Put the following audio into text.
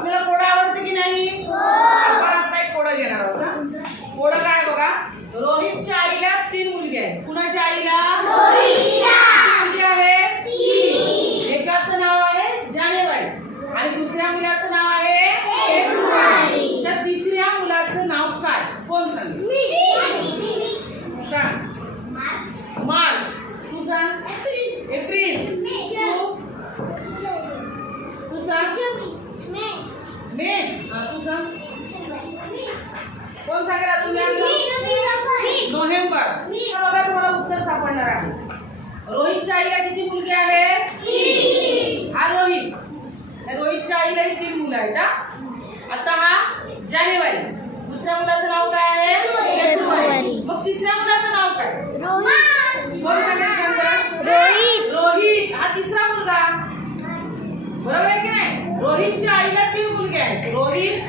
आपल्याला कोडं आवडते की नाही? आपण आता एक कोडं घेणार आहोत ना. कोडं काय बघा, रोहितच्या आईला 3 मुलगे आहेत. कुणाच्या आईला? रोहितच्या. किती मुलगे आहेत? 3. एकाचं नाव आहे जानेवारी आणि दुसऱ्या मुलाचं नाव आहे फेब्रुवारी. तर तिसऱ्या मुलाचं नाव काय? कोण सांगेल? सांग. मार्च. तू सांग. एप्रिल. तू सांग. मे. तू सांग. कोण सांगेल अजून? नोव्हेंबर. बघा तुम्हाला उत्तर सापडणार आहे. रोहितच्या आईला किती मुलगे आहेत? 3. हा रोहित. रोहितच्या आईला 3 मुलं आहेत. आता हा जानेवारी. दुसऱ्या मुलाचं नाव काय आहे? फेब्रुवारी. मग तिसऱ्या मुलाचं नाव काय? कोण सांगेल? सांग. रोहित. रोहित हा तिसरा मुलगा. बरोबर आहे की नाही? रोहितच्या आईला 3 मुलगे आहेत. रोहित,